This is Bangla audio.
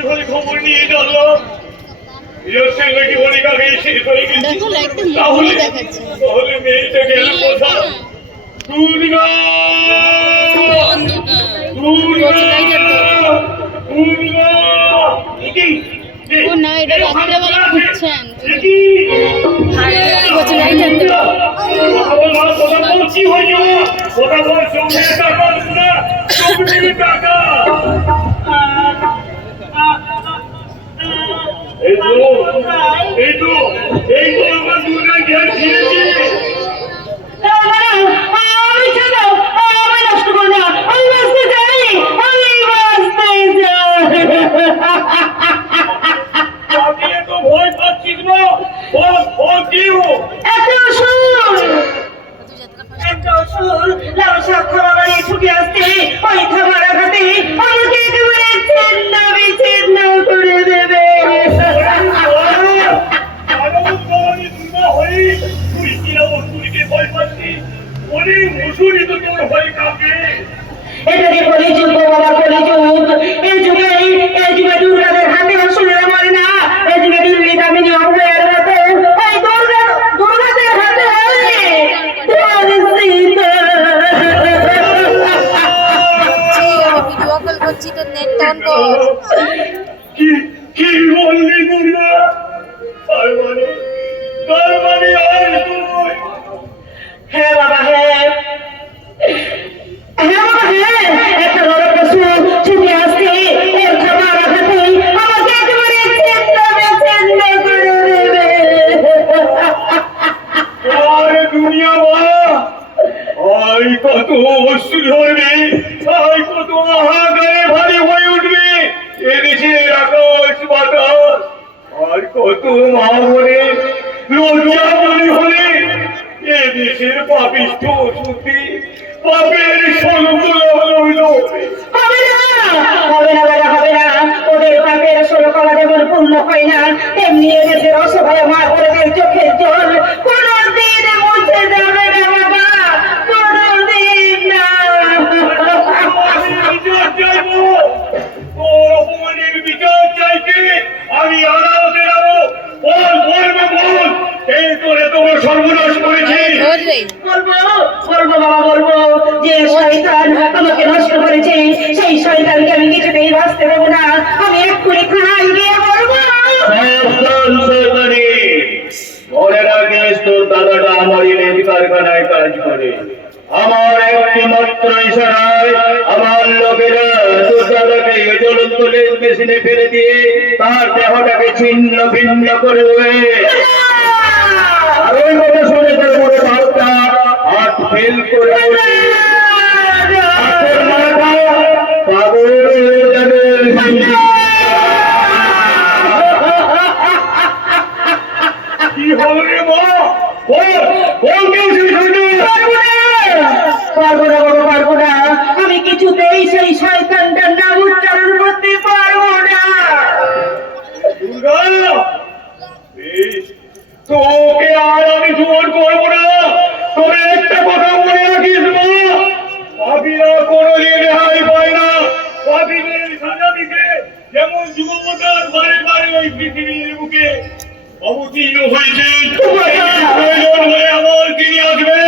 খবর নিয়ে তাহলে মেয়েটা গেল দুর্গা! ও না, এটা রাত্রেবেলা খুঁজছেন। একি। এই তো এই তো এই তো আমার দুর্গা ঘের ছিঁড়েছে আমি ছাড়ো আমি নষ্ট করব না আমি বাঁচতে চাই আমি বাঁচতে চাই আপনি তো ভয় পাচ্ছিস না বল বল কি ও? এত সুর এত সুর লাল সাক্ষর আমার এই ছুটে আসতে ওই খাবার আঘাতে আমাকে এটা যে কলিযুগ গো বাবা কলিযুগ এই যুগে এই যুগে দুর্গাদের হাতে অসুরেরা মরে না এই যুগে দিল্লি দামিনী অভয়ের মতো এই দুর্গা দুর্গাদের হাতে করছি তো কি কি বললি দুর্গা তার মানে ওদের পাপের ষোলো কলা যেমন চোখের জল কোনো দিন সর্বনাশ করেছি। বলব বলব বাবা বলব যে শয়তান আমাকে নষ্ট করেছে সেই শয়তানকে আমি কিছুতেই বাঁচতে দেবো না। আমি এক্ষুনি খাই গিয়ে বলব মনে রাখিস তোর দাদাটা আমার ইলেজ কারখানায় কাজ করে। আমার একটি মাত্র ইশারায় আমার লোকেরা তোর জ্বলন্ত লেজ মেশিনে ফেলে দিয়ে তার দেহটাকে ছিন্ন ভিন্ন করে দেবে। ওই কিছুতেই সেই শয়তানটার উচ্চারণ করতে পারব না। তোকে আর আমি জোর করব না। তবে একটা কথা বলে রাখিস মা পাপিরা কোনোদিন রেহাই পায় না। পাপিদের সাজা দিতে যেমন যুবকতার বারে বারে ওই পৃথিবীর বুকে অবতীর্ণ হয়েছে। প্রয়োজন আমার তিনি আসবেন